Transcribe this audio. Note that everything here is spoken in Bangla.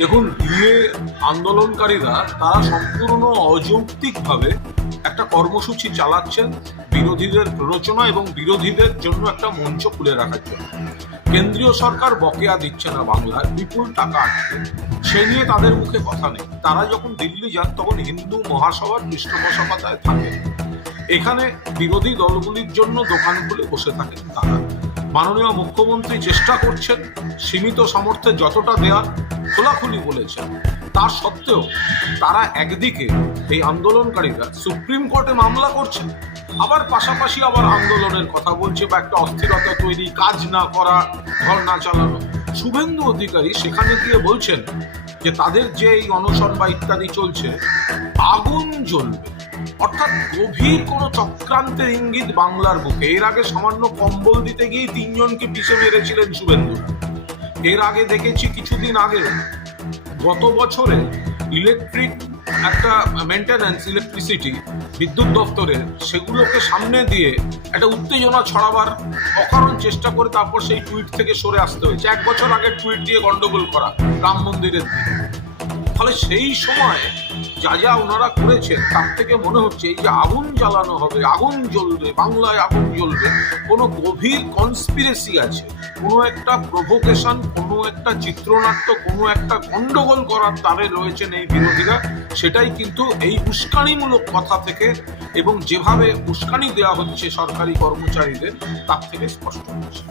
দেখুন, বিয়ে আন্দোলনকারীরা, তারা সম্পূর্ণ অযৌক্তিকভাবে একটা কর্মসূচি চালাচ্ছেন বিরোধীদের প্ররোচনা এবং বিরোধীদের জন্য একটা মঞ্চ খুলে রাখার জন্য। কেন্দ্রীয় সরকার বকেয়া দিচ্ছে না বাংলার বিপুল টাকা আটকে। সে নিয়ে তাদের মুখে কথা নেই। তারা যখন দিল্লি যান, তখন হিন্দু মহাসভার পৃষ্ঠপোষকতায় থাকেন। এখানে বিরোধী দলগুলির জন্য দোকান খুলে বসে থাকেন তারা। মাননীয় মুখ্যমন্ত্রী চেষ্টা করছেন সীমিত সামর্থ্যে যতটা দেওয়ার খোলাখুলি বলেছেন। তা সত্ত্বেও তারা একদিকে এই আন্দোলনকারীরা সুপ্রিম কোর্টে মামলা করছে, আবার পাশাপাশি আবার আন্দোলনের কথা বলছে বা একটা অস্থিরতা তৈরি কাজ না করা ঘর না চালানো। শুভেন্দু অধিকারী সেখানে গিয়ে বলছেন যে তাদের যে এই অনশন বা ইত্যাদি চলছে, আগুন জ্বলবে। অর্থাৎ গভীর কোনো চক্রান্তের ইঙ্গিত বাংলার বুকে। এর আগে সামান্য কম্বল দিতে গিয়ে তিনজনকে পিছে মেরেছিলেন শুভেন্দু। এর আগে দেখেছি কিছুদিন আগে, গত বছরে ইলেকট্রিক একটা মেনটেন্যান্স ইলেকট্রিসিটি বিদ্যুৎ দপ্তরের সেগুলোকে সামনে দিয়ে একটা উত্তেজনা ছড়াবার অকারণ চেষ্টা করে তারপর সেই টুইট থেকে সরে আসতে হয়েছে। এক বছর আগে টুইট দিয়ে গন্ডগোল করা রাম মন্দিরের দিকে। ফলে সেই সময় যা যা ওনারা করেছেন, তার থেকে মনে হচ্ছে এই যে আগুন জ্বালানো হবে, আগুন জ্বলবে, বাংলায় আগুন জ্বলবে, কোনো গভীর কনস্পিরেসি আছে। কোনো একটা প্রভোকেশন কোনো একটা চিত্রনাট্য, কোনো একটা গন্ডগোল করার তারে রয়েছেন এই বিরোধীরা। সেটাই কিন্তু এই উস্কানিমূলক কথা থেকে এবং যেভাবে উস্কানি দেওয়া হচ্ছে সরকারি কর্মচারীদের, তার থেকে স্পষ্ট হচ্ছে।